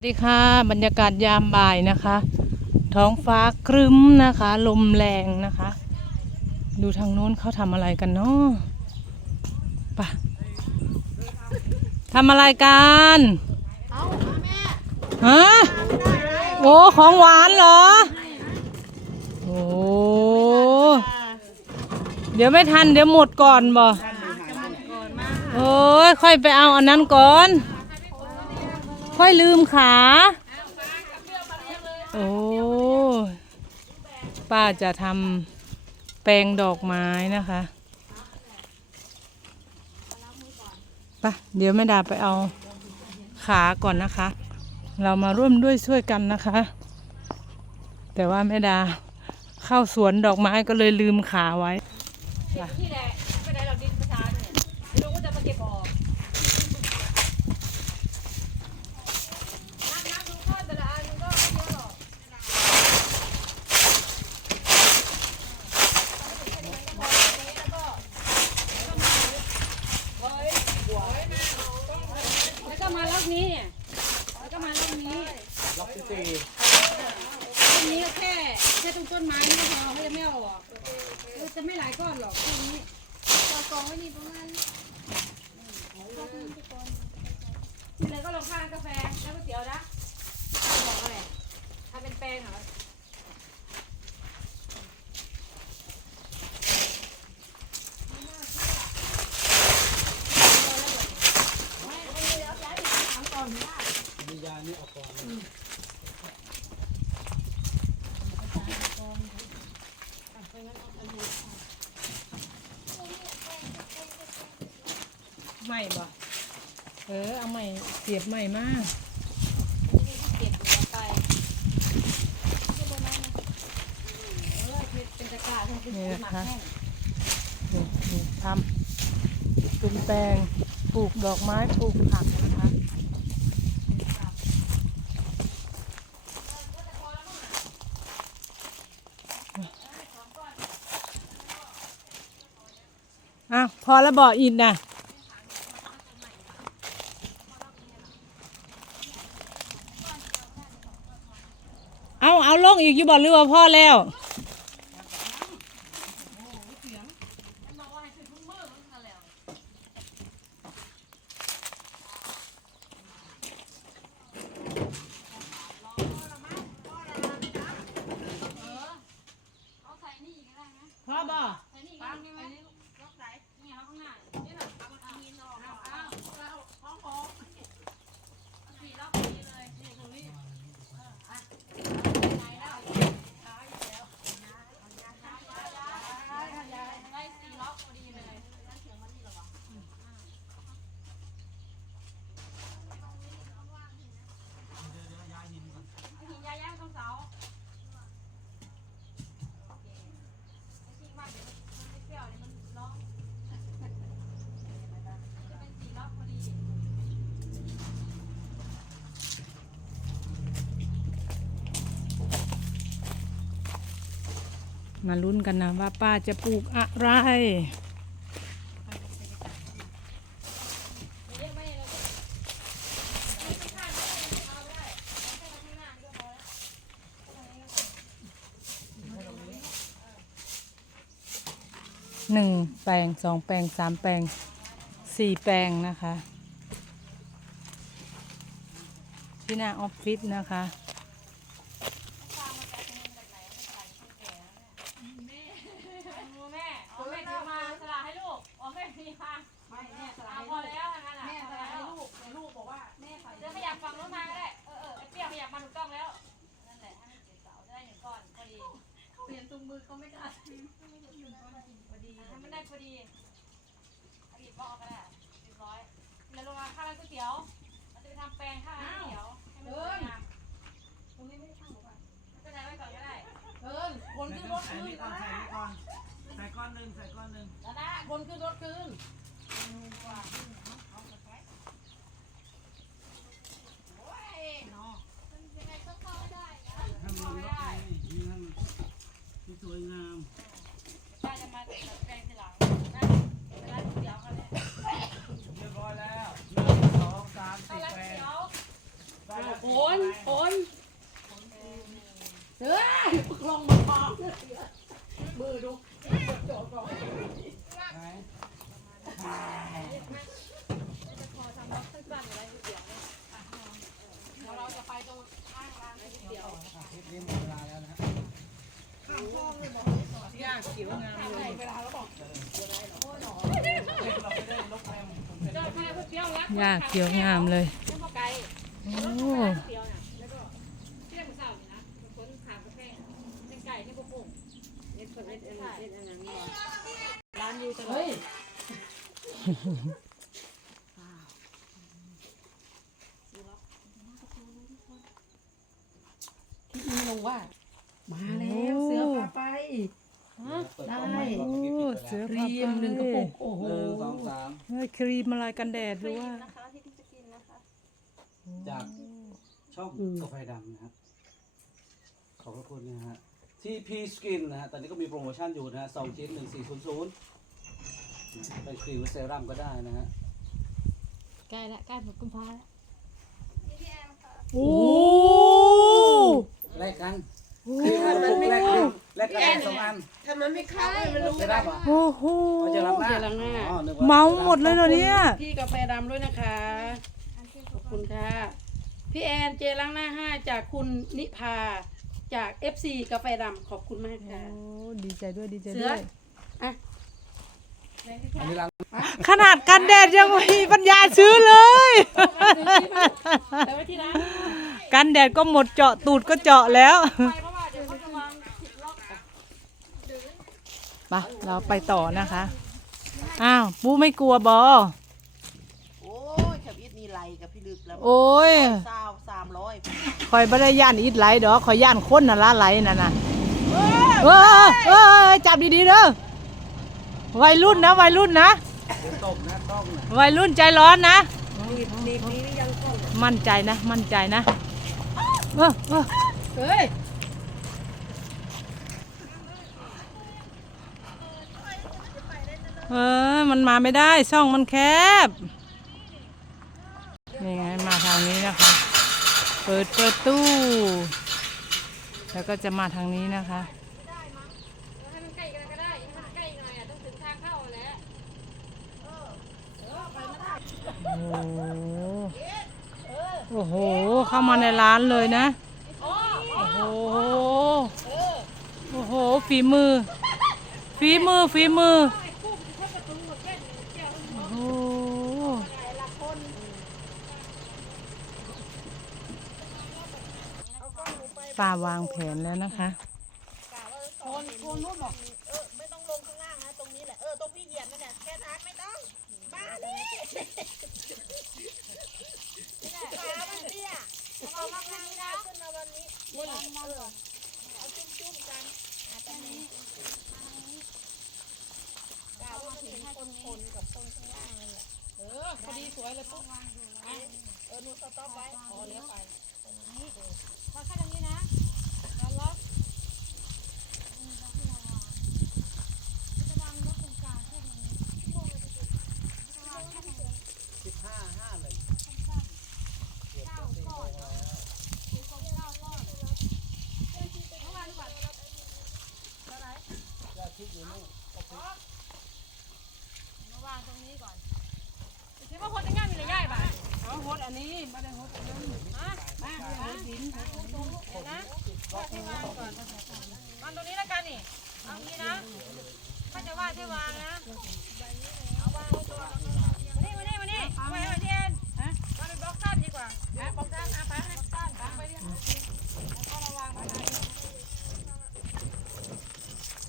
สวัสดีค่ะบรรยากาศยามบ่ายนะคะ ท้องฟ้าครึ้มนะคะ ลมแรงนะคะ ดูทางโน้นเขาทำอะไรกันเนาะไปะทำอะไรกันฮะโอ้ของหวานเหรอโอ้เดี๋ยวไม่ทันเดี๋ยวหมดก่อนบ่โอ้ยค่อยไปเอาอันนั้นก่อน ค่อยลืมขาโอ้ป้าจะทำแปลงดอกไม้นะคะไปะเดี๋ยวแม่ดาไปเอาขาก่อนนะคะ เรามาร่วมด้วยช่วยกันนะคะ แต่ว่าแม่ดาเข้าสวนดอกไม้ก็เลยลืมขาไว้ที่แหละไม่ได้เราดินประชาเนี่ยไม่รู้ว่าจะมาเก็บออกนับนับดูข้อแต่ละอันมันก็ไม่เยอะหรอกแล้วก็มาล็ อกนี้เนี่ยแล้วก็มาล็อกนี้ล็อกที่สี่ต้นนี้ก็แค่แค่ตรงต้นไม้นี่ก็พอเขาจะไม่เอาออกมันจะไม่หลายก้อนหรอกต้นนี้เรากองไว้นี่ประมาณทีเลยก็ลงข้างกาแฟแล้วก๋วยเตี๋ยวนะบอกอะไรทำเป็นแปลงเหรอ มียานี่ออกก่อน ไม่บ่เออเอาใหม่เสียบใหม่มากเก็บหัวไปเออเป็นตะกร้าที่เป็นนี่หนะมักคะแห้งนี่นี่ทำเป็นแปลงปลูกดอกไม้ปลูกผักนะคะ อ้าวพอแล้วบอกอินนะเอาเอีกอยู่บอกหรือว่าพ่อแล้ว เอาใส่นี่อีกก็ได้นะ พ่อบอก ใส่นี่อีกได้ไหมล็อกไหนนี่ล็อกข้างหน้านี่หน่อยเอามันกินออกเอาเอาเอาห้องโถงเอาสี่ล็อกนี้เลยนี่ตรงนี้เอออะไหนแล้วได้สี่ล็อกพอดีเลยหินย้ายย้ายตรงเสา จริงว่าเดี๋ยวมันไม่เปรี้ยวเดี๋ยวมันร้องจะเป็นสีล็อกพอดี มาลุ้นกันนะว่าป้าจะปลูกอะไร หนึ่งแปลงสองแปลงสามแปลงสี่แปลงนะคะ ที่หน้าออฟฟิศนะคะ งข้าวร้านก๋วยเตี๋ยวให้มันสวยงามตรงนี้ไม่ได้ช่างหรอกว่าไม่เป็นไรไว้ก่อนก็ได้เอิญคนใส่ขึ้นรถใส่คืนนี่ก่อนใส่นี่ก่อนใส่ก้อนหนึ่งใส่ก้อนหนึ่งแล้วนะคนขึ้นรถคืนทำมันล็อกนี่นี่ให้มันที่สวยงาม ป้าจะมาตัดแปลงทีหลังนะเวลาก๋วยเตี๋ยวเขาเนี่ย เรียบร้อยแล้วหนึ่งสองสาม ข้า สี่ วร้าน แป ก๋วย ด เตี๋ยว ได้ โอนนฝนเสือปึกลงมาพองมือดูโจทย์บอกเราจะไปตรงข้างร้านเตี๋ยวเล่นเวลาแล้วนะฮะยากเขียวงามเลยเวลาเราบอกเจ้าแม่เพื่อเปรี้วรักยากเขียวงามเลย ที่บุ้งบุ้งเอ็ดคนเอ็ดเอ็ดเอ็ดอันนั้นนี่ร้านอยู่ตลอดเฮ้ยคิดนี้ลงว่า มาแล้วเสือพาไป ได้ โอ้เสือคพารีมหนึ่งกระปุกโอ้โห หนึ่งสองสาม เฮ้ยครีมอะไรกันแดดหรือว่า จากช่องกาแฟดำนะครับ ขอบพระคุณนะฮะ TP Skin นะฮะ ตอนนี้ก็มีโปรโมชั่นอยู่นะฮะสองชิ้นหนึ่งสี่ศูนย์ศูนย์เป็นครีมหรือเซรั่มก็ได้นะฮะ ใกล้ละใกล้หมดกุมภาแล้วโอ้แลกกันครีมกระปุกแลกกันแลกกันสองอันทำมันไม่เข้าให้มันรู้เซรั่มเหรอโอ้โหเอาเจลล้างหน้าเจลล้างหน้าอ๋อนึกว่เมาหมดเลยเหรอเนี่ย พี่กาแฟดำด้วยนะคะขอบ คุณค่ะ พี่แอนเจล้างหน้าห้าจากคุณนิพาจาก FC กาแฟดำขอบคุณมากโอ้ค่ะดีใจด้วยดีใจเสืด้อวยอะอันนี้ล้างขนาดกันแดดยังมีปัญญาซื้อเลยแต่ไว้ที่ร้านกันแดดก็หมดเจาะตูดก็เจาะแล้วไปเพราะว่าเดี๋ยวเขาจะวางผิดล็อกไปเราไปต่อนะคะ อ้าวปูไม่กลัวบอ โอ้ยชาวิตนี่ไรกับพี่ลึกแล้ว โอ้ยสาวสามร้อยคอยบ่ได้ย่านอิดไหลดอกคอยย่านคนน่ะละไหลน่ะนะเออเออจับดีๆเด้อวัยรุ่นนะวัยรุ่นนะตบนะต้องนะวัยรุ่นใจร้อนนะนี่นี่นี่ยังต้องมั่นใจนะ มั่นใจนะเออเออเฮ้ยเออ มันมาไม่ได้ช่องมันแคบนี่ไงมาทางนี้นะคะ เปิดประตู แล้วก็จะมาทางนี้นะคะให้มันใกล้กันก็ได้ให้มันใกล้หน่อยอะต้องถึงทางเข้าแล้วโอ้โหโอ้โห เข้ามาในร้านเลยนะ โอ้โห โอ้โห ฝีมือ ฝีมือ ฝีมือโอ้ ป้าวางแผนแล้วนะคะไม่ต้องลงข้างล่างนะตรงนี้แหละเออตรงพี่เหยียบนั่นแหละแค่ทักไม่ต้องบ้าดิขามันเตี้ยเอาข้างล่างขึ้นมาวันนี้นี่เอาจุ่มๆกันอาจจะนี้กาวว่ามันเห็นคนคนกับคนข้างล่างนั่นแหละเออพอดีสวยเลยปุ๊บเออหนูสต็อปไว้อ๋อเลี้ยวไปพอแค่ตรงนี้นะแล้วล็อก สิบห้าห้าเลย คิดว่าคนจะง่ายมีอะไรง่ายป่ะเอาโฮดอันนี้ไม่ได้โฮดอันนั้นมามาโฮดหินนะวางก่อนมาตรงนี้แล้วกันนี่เอางี้นะ ถ้าจะวาดให้วางนะ เอาวางไว้ตัวมานี่มานี่มานี่เอาไว้ไว้เทียนฮะวางเป็นบล็อกสั้นดีกว่าฮะบล็อกสั้นอะไปให้สั้นไปเรียแล้วก็มาวางไว้น